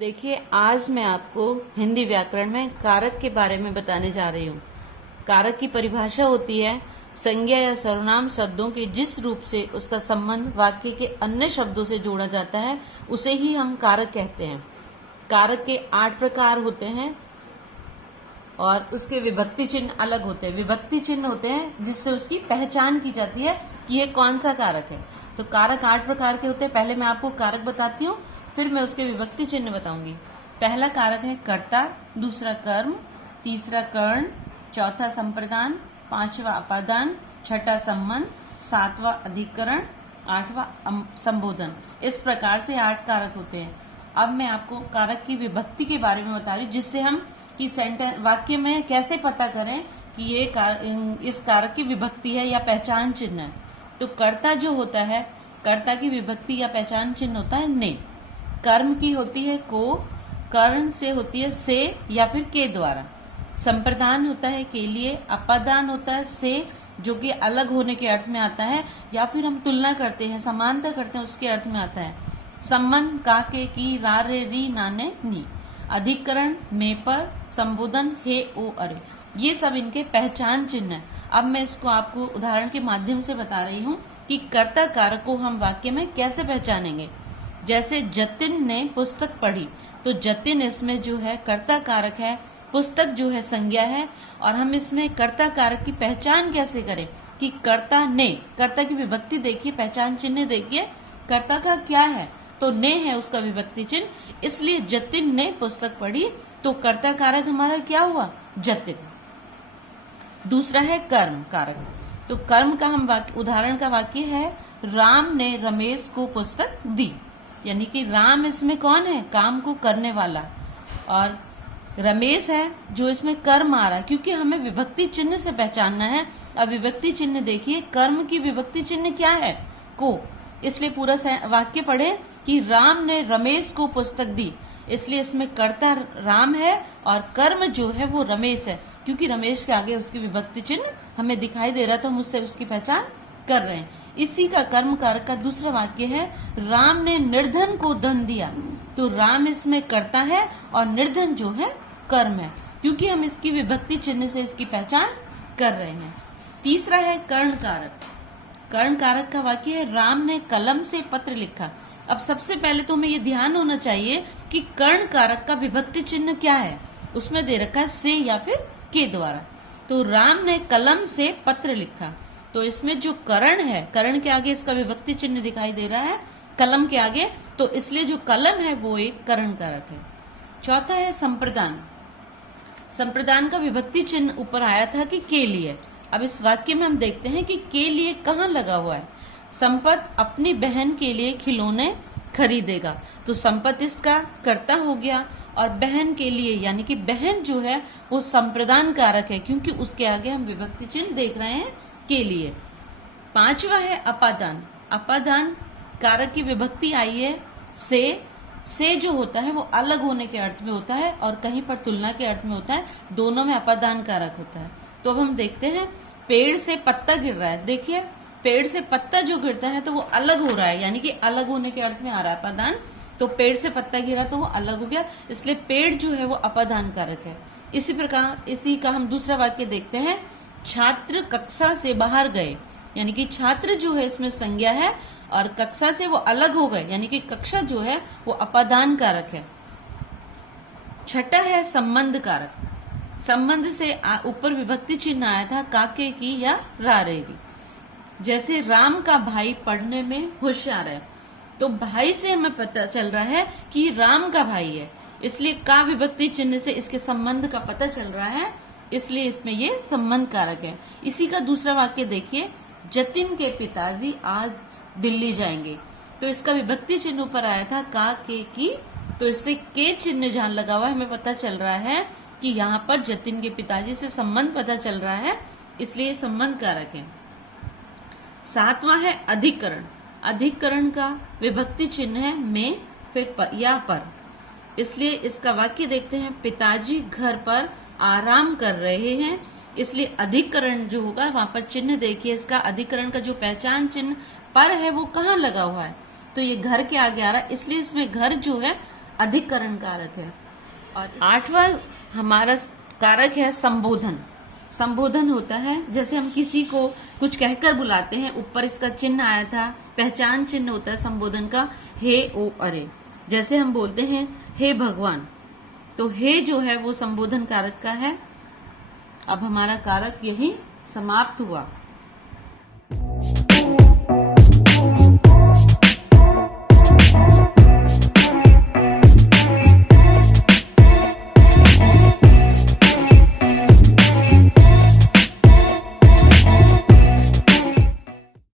देखिए, आज मैं आपको हिंदी व्याकरण में कारक के बारे में बताने जा रही हूँ। कारक की परिभाषा होती है संज्ञा या सर्वनाम शब्दों के जिस रूप से उसका संबंध वाक्य के अन्य शब्दों से जोड़ा जाता है उसे ही हम कारक कहते हैं। कारक के 8 प्रकार होते हैं और उसके विभक्ति चिन्ह अलग होते हैं। विभक्ति चिन्ह होते हैं जिससे उसकी पहचान की जाती है कि ये कौन सा कारक है। तो कारक 8 प्रकार के होते हैं। पहले मैं आपको कारक बताती हूँ, फिर मैं उसके विभक्ति चिन्ह बताऊंगी। पहला कारक है कर्ता, दूसरा कर्म, तीसरा कर्ण, चौथा संप्रदान, पांचवा अपादान, छठा संबंध, सातवां अधिकरण, आठवां संबोधन। इस प्रकार से 8 कारक होते हैं। अब मैं आपको कारक की विभक्ति के बारे में बता रही हूँ, जिससे हम कि सेंटेंस वाक्य में कैसे पता करें कि ये इस कारक की विभक्ति है या पहचान चिन्ह है। तो कर्ता जो होता है, कर्ता की विभक्ति या पहचान चिन्ह होता है ने। कर्म की होती है को, कर्ण से होती है से या फिर के द्वारा। संप्रदान होता है के लिए, अपादान होता है से जो कि अलग होने के अर्थ में आता है या फिर हम तुलना करते हैं, समानता करते हैं, उसके अर्थ में आता है। संबंध का, के, की, रा, रे, री, नाने, नी। अधिकरण में, पर, संबोधन हे, ओ, अरे। ये सब इनके पहचान चिन्ह है। अब मैं इसको आपको उदाहरण के माध्यम से बता रही हूँ कि कर्ता कारक को हम वाक्य में कैसे पहचानेंगे। जैसे जतिन ने पुस्तक पढ़ी, तो जतिन इसमें जो है कर्ता कारक है, पुस्तक जो है संज्ञा है। और हम इसमें कर्ता कारक की पहचान कैसे करें कि कर्ता ने, कर्ता की विभक्ति देखिए, पहचान चिन्ह देखिए, कर्ता का क्या है तो ने है उसका विभक्ति चिन्ह। इसलिए जतिन ने पुस्तक पढ़ी, तो कर्ता कारक हमारा क्या हुआ, जतिन। दूसरा है कर्म कारक। तो कर्म का हम उदाहरण का वाक्य है राम ने रमेश को पुस्तक दी, यानी कि राम इसमें कौन है, काम को करने वाला, और रमेश है जो इसमें कर्म आ रहा है, क्योंकि हमें विभक्ति चिन्ह से पहचानना है। अब विभक्ति चिन्ह देखिए, कर्म की विभक्ति चिन्ह क्या है, को। इसलिए पूरा वाक्य पढ़े कि राम ने रमेश को पुस्तक दी, इसलिए इसमें कर्ता राम है और कर्म जो है वो रमेश है, क्योंकि रमेश के आगे उसकी विभक्ति चिन्ह हमें दिखाई दे रहा था, हम उससे उसकी पहचान कर रहे हैं। इसी का कर्म कारक का दूसरा वाक्य है राम ने निर्धन को धन दिया। तो राम इसमें कर्ता है और निर्धन जो है कर्म है, क्योंकि हम इसकी विभक्ति चिन्ह से इसकी पहचान कर रहे हैं। तीसरा है कर्ण कारक। कर्ण कारक का वाक्य है राम ने कलम से पत्र लिखा। अब सबसे पहले तो हमें ये ध्यान होना चाहिए कि कर्ण कारक का विभक्ति चिन्ह क्या है, उसमें दे रखा है से या फिर के द्वारा। तो राम ने कलम से पत्र लिखा, तो इसमें जो कर्ण है, कर्ण के आगे इसका विभक्ति चिन्ह दिखाई दे रहा है कलम के आगे, तो इसलिए जो कलम है वो एक कर्ण कारक है। चौथा है संप्रदान। संप्रदान का विभक्ति चिन्ह ऊपर आया था कि के लिए। अब इस वाक्य में हम देखते हैं कि के लिए कहाँ लगा हुआ है। संपत अपनी बहन के लिए खिलौने खरीदेगा, तो संपत इसका कर्ता हो गया, और बहन के लिए यानी कि बहन जो है वो संप्रदान कारक है, क्योंकि उसके आगे हम विभक्ति चिन्ह देख रहे हैं के लिए। पांचवा है अपादान। अपादान कारक की विभक्ति आई है से जो होता है वो अलग होने के अर्थ में होता है और कहीं पर तुलना के अर्थ में होता है, दोनों में अपादान कारक होता है। तो अब हम देखते हैं पेड़ से पत्ता गिर रहा है, देखिए पेड़ से पत्ता जो गिरता है तो वो अलग हो रहा है, यानी कि अलग होने के अर्थ में आ रहा है अपादान। तो पेड़ से पत्ता गिरा तो वो अलग हो गया, इसलिए पेड़ जो है वो अपादान कारक है। इसी प्रकार इसी का हम दूसरा वाक्य देखते हैं छात्र कक्षा से बाहर गए, यानी कि छात्र जो है इसमें संज्ञा है और कक्षा से वो अलग हो गए, यानी कि कक्षा जो है वो अपादान कारक है। छठा है संबंध कारक। संबंध से ऊपर विभक्ति चिन्ह आया था काके की या रारेगी। जैसे राम का भाई पढ़ने में होशियार है, तो भाई से हमें पता चल रहा है कि राम का भाई है, इसलिए का विभक्ति चिन्ह से इसके संबंध का पता चल रहा है, इसलिए इसमें ये संबंध कारक है। इसी का दूसरा वाक्य देखिए जतिन के पिताजी आज दिल्ली जाएंगे, तो इसका विभक्ति चिन्ह ऊपर आया था का के की, तो इससे के चिन्ह जहां लगा हुआ है हमें पता चल रहा है कि यहाँ पर जतिन के पिताजी से संबंध पता चल रहा है, इसलिए संबंध कारक है। सातवां है अधिकरण। अधिकरण का विभक्ति चिन्ह है में फिर पर या पर, इसलिए इसका वाक्य देखते हैं पिताजी घर पर आराम कर रहे हैं, इसलिए अधिकरण जो होगा वहां पर चिन्ह देखिए, इसका अधिकरण का जो पहचान चिन्ह पर है वो कहाँ लगा हुआ है, तो ये घर के आगे आ रहा है, इसलिए इसमें घर जो है अधिकरण कारक है। और 8वां हमारा कारक है संबोधन। संबोधन होता है जैसे हम किसी को कुछ कहकर बुलाते हैं, ऊपर इसका चिन्ह आया था, पहचान चिन्ह होता है संबोधन का, हे ओ अरे। जैसे हम बोलते हैं हे भगवान, तो हे जो है वो संबोधन कारक का है। अब हमारा कारक यही समाप्त हुआ।